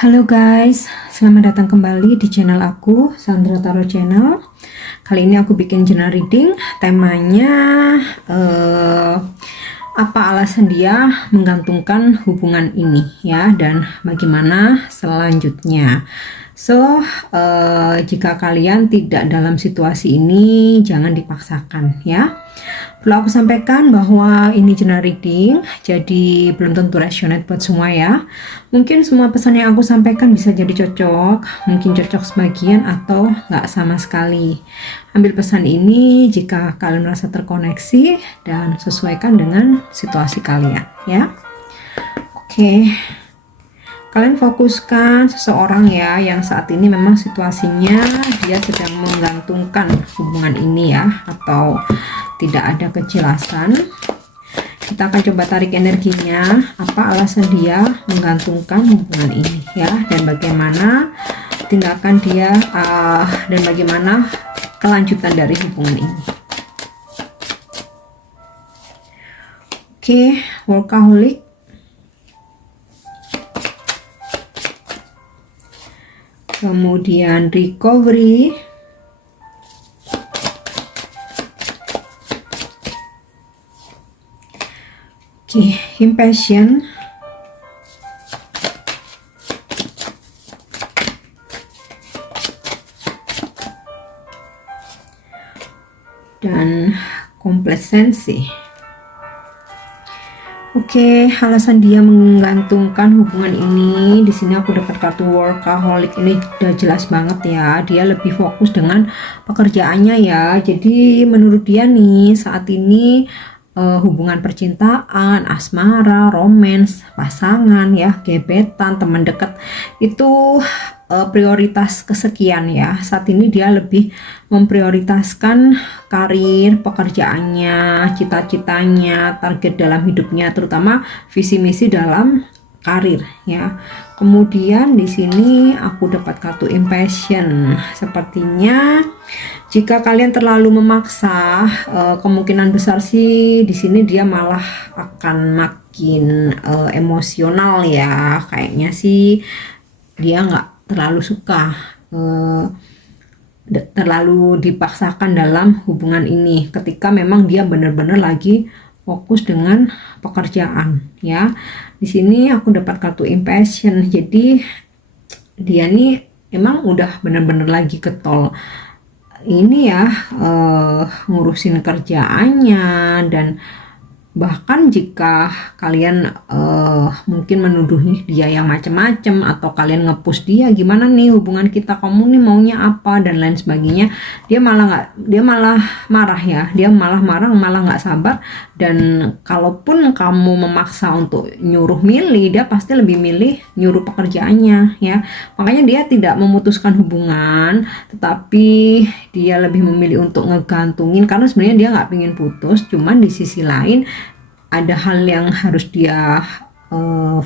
Halo guys, selamat datang kembali di channel aku, Sandra Tarot Channel. Kali ini aku bikin general reading, temanya apa alasan dia menggantungkan hubungan ini ya, dan bagaimana selanjutnya. So, jika kalian tidak dalam situasi ini, jangan dipaksakan ya. Perlu aku sampaikan bahwa ini general reading, jadi belum tentu resonate buat semua ya. Mungkin semua pesan yang aku sampaikan bisa jadi cocok, mungkin cocok sebagian atau nggak sama sekali. Ambil pesan ini jika kalian merasa terkoneksi dan sesuaikan dengan situasi kalian ya. Oke. Kalian fokuskan seseorang ya yang saat ini memang situasinya dia sedang menggantungkan hubungan ini ya, atau tidak ada kejelasan. Kita akan coba tarik energinya, apa alasan dia menggantungkan hubungan ini ya, dan bagaimana tindakan dia dan bagaimana kelanjutan dari hubungan ini. Oke, workaholic. Kemudian recovery, impatient, dan complacency. Oke, alasan dia menggantungkan hubungan ini, di sini aku dapat kartu workaholic. Ini udah jelas banget ya, dia lebih fokus dengan pekerjaannya ya. Jadi menurut dia nih saat ini hubungan percintaan, asmara, romance, pasangan ya, gebetan, teman dekat itu prioritas kesekian ya. Saat ini dia lebih memprioritaskan karir, pekerjaannya, cita-citanya, target dalam hidupnya, terutama visi misi dalam karir ya. Kemudian di sini aku dapat kartu impatient. Sepertinya jika kalian terlalu memaksa, kemungkinan besar sih di sini dia malah akan makin emosional ya. Kayaknya sih dia nggak terlalu suka terlalu dipaksakan dalam hubungan ini, ketika memang dia benar-benar lagi fokus dengan pekerjaan ya. Di sini aku dapat kartu impatient, jadi dia nih emang udah benar-benar lagi getol ini ya, ngurusin kerjaannya. Dan bahkan jika kalian mungkin menuduh dia yang macem-macem, atau kalian nge-push dia, gimana nih hubungan kita, kamu nih maunya apa, dan lain sebagainya, dia malah marah ya, dia malah marah, malah nggak sabar. Dan kalaupun kamu memaksa untuk nyuruh milih, dia pasti lebih milih nyuruh pekerjaannya ya. Makanya dia tidak memutuskan hubungan, tetapi dia lebih memilih untuk ngegantungin, karena sebenarnya dia nggak pingin putus, cuman di sisi lain ada hal yang harus dia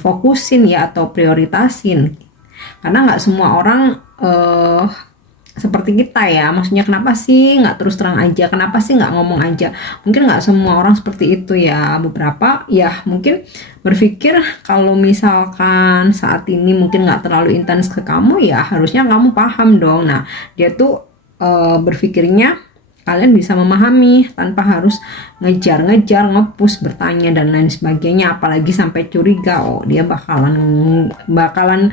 fokusin ya, atau prioritasin, karena nggak semua orang seperti kita ya. Maksudnya kenapa sih nggak terus terang aja, kenapa sih nggak ngomong aja. Mungkin nggak semua orang seperti itu ya, beberapa ya mungkin berpikir kalau misalkan saat ini mungkin nggak terlalu intens ke kamu, ya harusnya kamu paham dong. Nah dia tuh berpikirnya kalian bisa memahami tanpa harus ngejar-ngejar, ngepush, bertanya dan lain sebagainya, apalagi sampai curiga, oh dia bakalan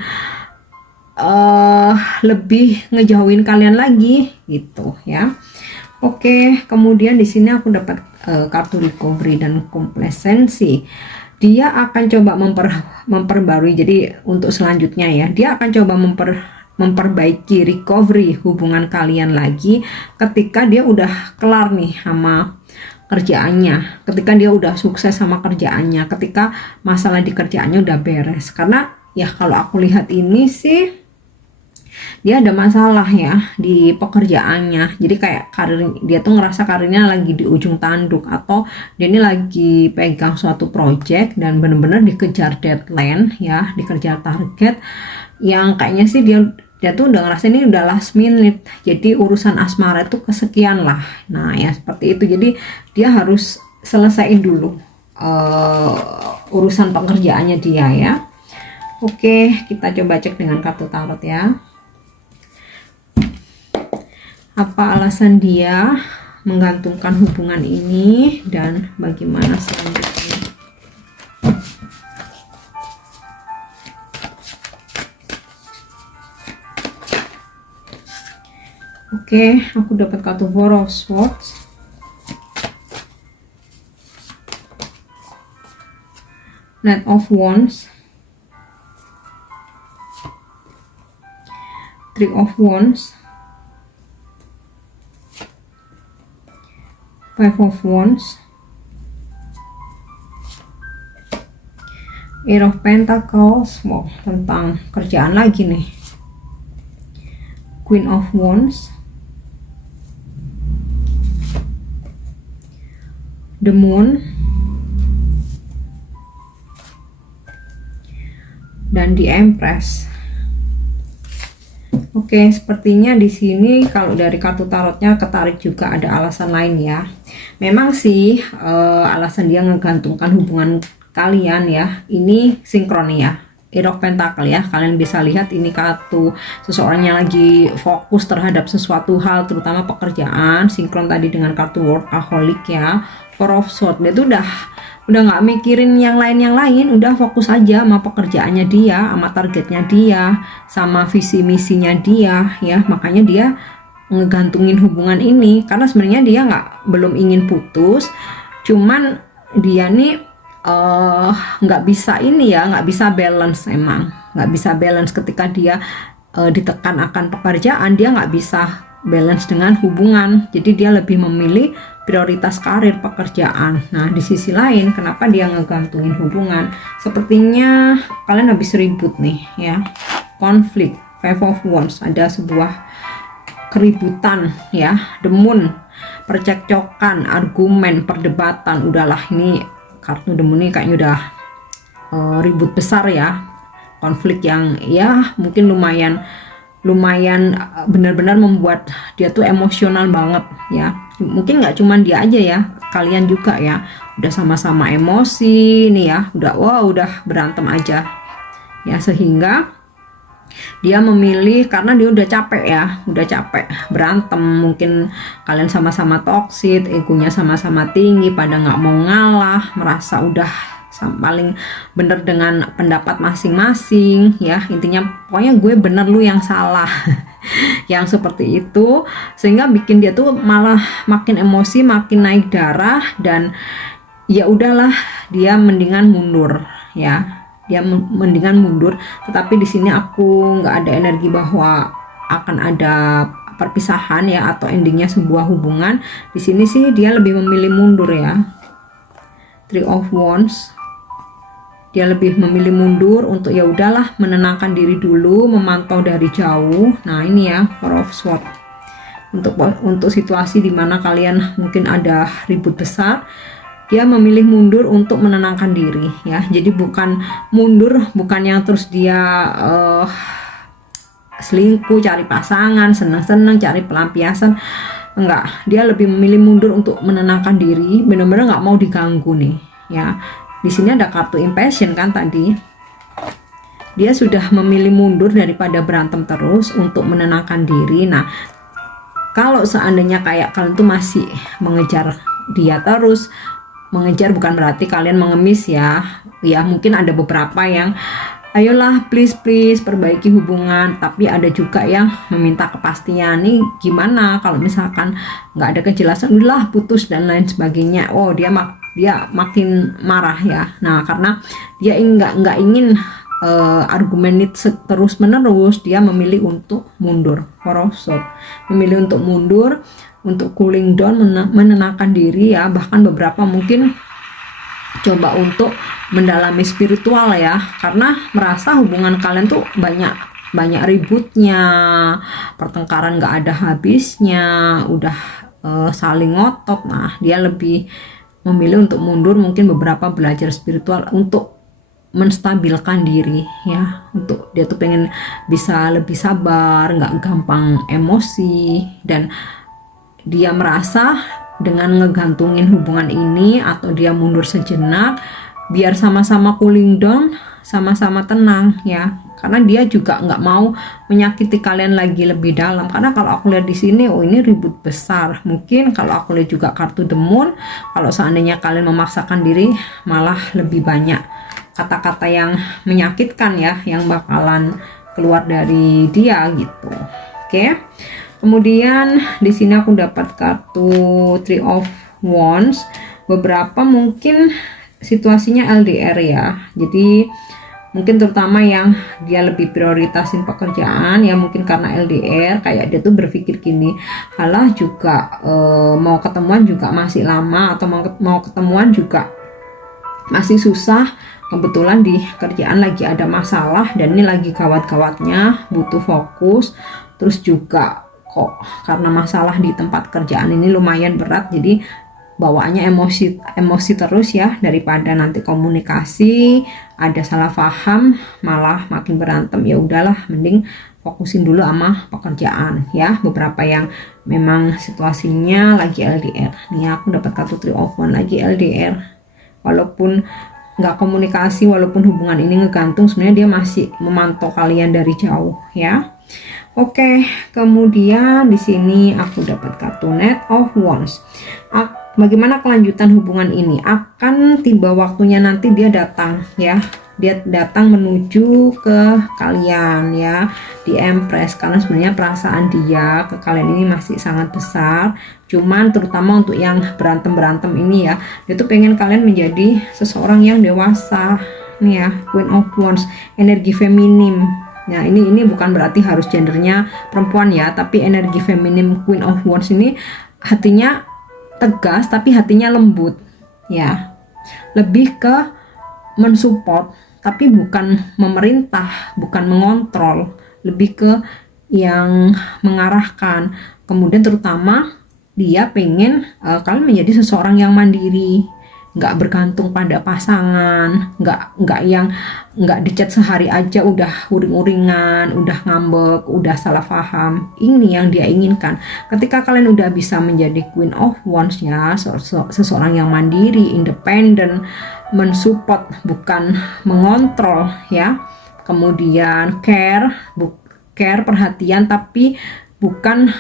lebih ngejauhin kalian lagi gitu ya. Oke, kemudian di sini aku dapat kartu recovery dan complacency. Dia akan coba memperbarui, jadi untuk selanjutnya ya, dia akan coba memperbaiki recovery hubungan kalian lagi ketika dia udah kelar nih sama kerjaannya, ketika dia udah sukses sama kerjaannya, ketika masalah di kerjaannya udah beres. Karena ya kalau aku lihat ini sih dia ada masalah ya di pekerjaannya, jadi kayak karir dia tuh ngerasa karirnya lagi di ujung tanduk, atau dia ini lagi pegang suatu project dan bener-bener dikejar deadline ya, dikejar target yang kayaknya sih dia tuh udah ngerasa ini udah last minute, jadi urusan asmara itu kesekian lah. Nah ya seperti itu, jadi dia harus selesaiin dulu urusan pekerjaannya dia ya. Oke, kita coba cek dengan kartu tarot ya. Apa alasan dia menggantungkan hubungan ini dan bagaimana selanjutnya? Oke, aku dapat kartu Four of Swords, Knight of Wands, Three of Wands, Five of Wands, Eight of Pentacles. Wow, tentang kerjaan lagi nih. Queen of Wands, The Moon, dan The Empress. Oke, sepertinya di sini kalau dari kartu tarotnya ketarik juga ada alasan lain ya. Memang sih alasan dia ngegantungkan hubungan kalian ya, ini sinkron ya. Eight of Pentacle ya, kalian bisa lihat ini kartu seseorang yang lagi fokus terhadap sesuatu hal, terutama pekerjaan, sinkron tadi dengan kartu workaholic ya. Four of Swords, dia tuh udah nggak mikirin yang lain, udah fokus aja sama pekerjaannya dia, sama targetnya dia, sama visi misinya dia ya. Makanya dia ngegantungin hubungan ini karena sebenarnya dia belum ingin putus, cuman dia nih nggak bisa ini ya, nggak bisa balance, emang nggak bisa balance ketika dia ditekan akan pekerjaan, dia nggak bisa balance dengan hubungan, jadi dia lebih memilih prioritas karir pekerjaan. Nah di sisi lain kenapa dia ngegantungin hubungan, sepertinya kalian habis ribut nih ya, konflik. Five of Wands, ada sebuah keributan ya, The Moon, percekcokan, argumen, perdebatan. Udahlah, ini kartu The Moon ini kayaknya udah ribut besar ya, konflik yang ya mungkin lumayan benar-benar membuat dia tuh emosional banget ya. Mungkin nggak cuman dia aja ya, kalian juga ya, udah sama-sama emosi nih ya, udah berantem aja ya, sehingga dia memilih, karena dia udah capek berantem, mungkin kalian sama-sama toksik, egonya sama-sama tinggi, pada nggak mau ngalah, merasa udah paling bener dengan pendapat masing-masing ya, intinya pokoknya gue bener lu yang salah yang seperti itu, sehingga bikin dia tuh malah makin emosi, makin naik darah, dan ya udahlah dia mendingan mundur ya, dia mendingan mundur. Tetapi di sini aku nggak ada energi bahwa akan ada perpisahan ya atau endingnya sebuah hubungan. Di sini sih dia lebih memilih mundur ya. Three of Wands, dia lebih memilih mundur untuk ya udahlah menenangkan diri dulu, memantau dari jauh. Nah ini ya Four of Swords, untuk situasi dimana kalian mungkin ada ribut besar, dia memilih mundur untuk menenangkan diri ya. Jadi bukan mundur, bukan yang terus dia selingkuh, cari pasangan, seneng-seneng cari pelampiasan, enggak. Dia lebih memilih mundur untuk menenangkan diri, benar-benar nggak mau diganggu nih ya. Di sini ada kartu impatient kan tadi. Dia sudah memilih mundur daripada berantem terus untuk menenangkan diri. Nah, kalau seandainya kayak kalian tuh masih mengejar dia terus, mengejar bukan berarti kalian mengemis ya. Ya mungkin ada beberapa yang ayolah please perbaiki hubungan, tapi ada juga yang meminta kepastian nih, gimana kalau misalkan nggak ada kejelasan, udahlah putus dan lain sebagainya. Oh dia makin marah ya. Nah karena dia nggak ingin argumen itu terus menerus, dia memilih untuk mundur. Four of Swords, memilih untuk mundur, untuk cooling down, menenangkan diri ya. Bahkan beberapa mungkin coba untuk mendalami spiritual ya, karena merasa hubungan kalian tuh banyak ributnya, pertengkaran nggak ada habisnya, udah saling ngotot. Nah dia lebih memilih untuk mundur, mungkin beberapa belajar spiritual untuk menstabilkan diri ya, untuk dia tuh pengen bisa lebih sabar, nggak gampang emosi, dan dia merasa dengan ngegantungin hubungan ini atau dia mundur sejenak, biar sama-sama cooling down, sama-sama tenang ya, karena dia juga nggak mau menyakiti kalian lagi lebih dalam. Karena kalau aku lihat di sini, oh ini ribut besar. Mungkin kalau aku lihat juga kartu The Moon, kalau seandainya kalian memaksakan diri, malah lebih banyak kata-kata yang menyakitkan ya, yang bakalan keluar dari dia gitu. Oke. Kemudian di sini aku dapat kartu Three of Wands. Beberapa mungkin situasinya LDR ya. Jadi mungkin terutama yang dia lebih prioritasin pekerjaan ya, mungkin karena LDR, kayak dia tuh berpikir gini, halah juga mau ketemuan juga masih lama, atau mau ketemuan juga masih susah. Kebetulan di kerjaan lagi ada masalah dan ini lagi gawat-gawatnya, butuh fokus. Terus juga kok karena masalah di tempat kerjaan ini lumayan berat, jadi bawaannya emosi terus ya, daripada nanti komunikasi ada salah paham malah makin berantem. Ya udahlah, mending fokusin dulu sama pekerjaan ya. Beberapa yang memang situasinya lagi LDR nih, aku dapat kartu Three of Wands lagi LDR, walaupun nggak komunikasi, walaupun hubungan ini ngegantung, sebenarnya dia masih memantau kalian dari jauh ya. Oke, kemudian di sini aku dapat kartu Knight of Wands. Bagaimana kelanjutan hubungan ini? Akan tiba waktunya nanti dia datang ya. Dia datang menuju ke kalian ya, di Empress, karena sebenarnya perasaan dia ke kalian ini masih sangat besar. Cuman terutama untuk yang berantem ini ya, dia tuh pengen kalian menjadi seseorang yang dewasa nih ya. Queen of Wands, energi feminim. Nah ini bukan berarti harus gendernya perempuan ya, tapi energi feminim Queen of Wands ini hatinya tegas tapi hatinya lembut ya, lebih ke mensupport tapi bukan memerintah, bukan mengontrol, lebih ke yang mengarahkan. Kemudian terutama dia pengen kalian menjadi seseorang yang mandiri, nggak bergantung pada pasangan, nggak dicat sehari aja udah uring-uringan, udah ngambek, udah salah paham. Ini yang dia inginkan. Ketika kalian udah bisa menjadi Queen of Wands ya, seseorang yang mandiri, independen, mensupport bukan mengontrol ya. Kemudian care perhatian, tapi bukan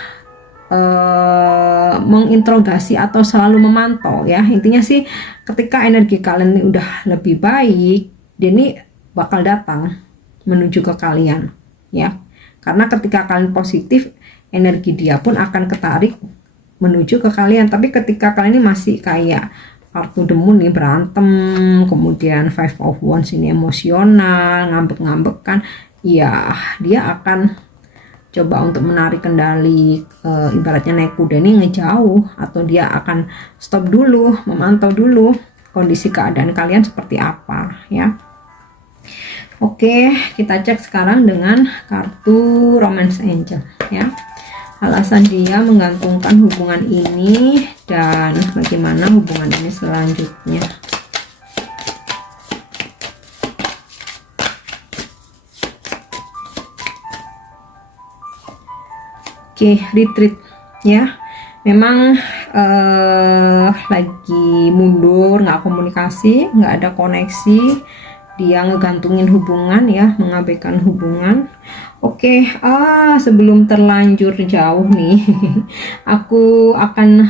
menginterogasi atau selalu memantau ya. Intinya sih ketika energi kalian ini udah lebih baik, dia ini bakal datang menuju ke kalian ya. Karena ketika kalian positif, energi dia pun akan ketarik menuju ke kalian. Tapi ketika kalian ini masih kayak kartu The Moon nih, berantem, kemudian Five of Wands ini emosional, ngambek-ngambekan, ya dia akan coba untuk menarik kendali, ibaratnya naik kuda ini ngejauh, atau dia akan stop dulu, memantau dulu kondisi keadaan kalian seperti apa ya. Oke, kita cek sekarang dengan kartu Romance Angel ya. Alasan dia menggantungkan hubungan ini dan bagaimana hubungan ini selanjutnya. Oke, retreat ya. Memang lagi mundur, nggak komunikasi, nggak ada koneksi, dia ngegantungin hubungan ya, mengabaikan hubungan. Oke, sebelum terlanjur jauh nih, aku akan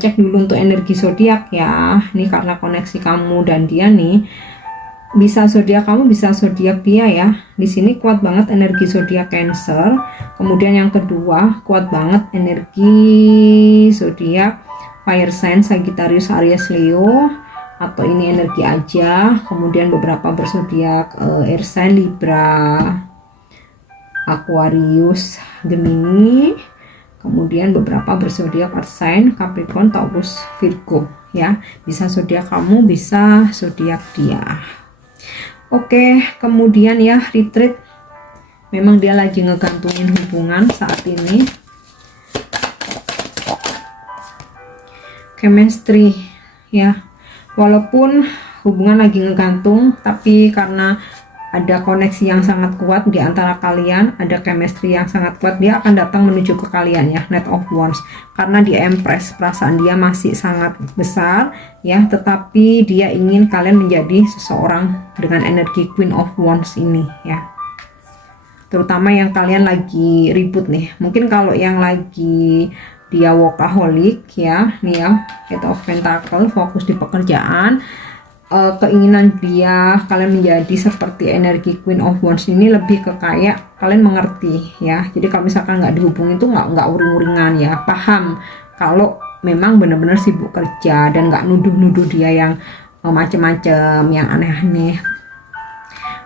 cek dulu untuk energi zodiak ya. Nih karena koneksi kamu dan dia nih, bisa zodiak kamu, bisa zodiak dia ya. Di sini kuat banget energi zodiak Cancer. Kemudian yang kedua kuat banget energi zodiak fire sign Sagittarius, Aries, Leo, atau ini energi aja. Kemudian beberapa berzodiak air sign Libra, Aquarius, Gemini. Kemudian beberapa berzodiak earth sign Capricorn, Taurus, Virgo ya. Bisa zodiak kamu, bisa zodiak dia. Oke, kemudian ya retreat, memang dia lagi ngegantungin hubungan saat ini. Chemistry ya, walaupun hubungan lagi ngegantung, tapi karena ada koneksi yang sangat kuat di antara kalian, ada chemistry yang sangat kuat. Dia akan datang menuju ke kalian ya, Knight of Wands, karena di Empress perasaan dia masih sangat besar ya, tetapi dia ingin kalian menjadi seseorang dengan energi Queen of Wands ini ya, terutama yang kalian lagi ribut nih. Mungkin kalau yang lagi dia workaholic ya, nih ya, Eight of Pentacle, fokus di pekerjaan, keinginan dia kalian menjadi seperti energi Queen of Wands ini lebih ke kayak kalian mengerti ya. Jadi kalau misalkan nggak dihubungin tuh nggak uring-uringan ya, paham kalau memang benar-benar sibuk kerja dan nggak nuduh-nuduh dia yang macem-macem, yang aneh-aneh.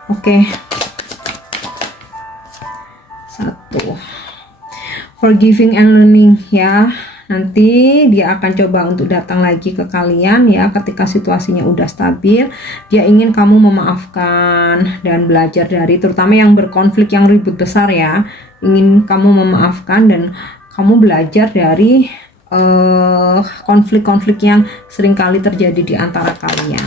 Oke. Satu, forgiving and learning ya. Nanti dia akan coba untuk datang lagi ke kalian ya, ketika situasinya udah stabil. Dia ingin kamu memaafkan dan belajar dari, terutama yang berkonflik, yang ribut besar ya, ingin kamu memaafkan dan kamu belajar dari konflik-konflik yang seringkali terjadi di antara kalian.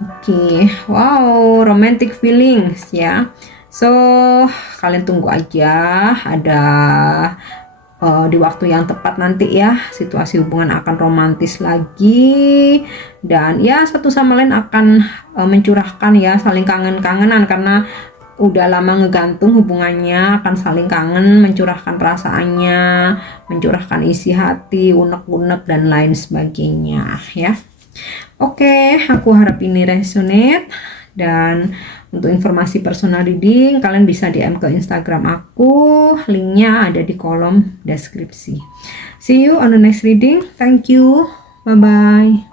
Oke, wow, romantic feelings ya. So, kalian tunggu aja, ada di waktu yang tepat nanti ya, situasi hubungan akan romantis lagi, dan ya satu sama lain akan mencurahkan ya, saling kangen-kangenan karena udah lama ngegantung hubungannya, akan saling kangen, mencurahkan perasaannya, mencurahkan isi hati, unek-unek dan lain sebagainya ya. Oke, aku harap ini resonate. Dan untuk informasi personal reading, kalian bisa DM ke Instagram aku, linknya ada di kolom deskripsi. See you on the next reading. Thank you, bye bye.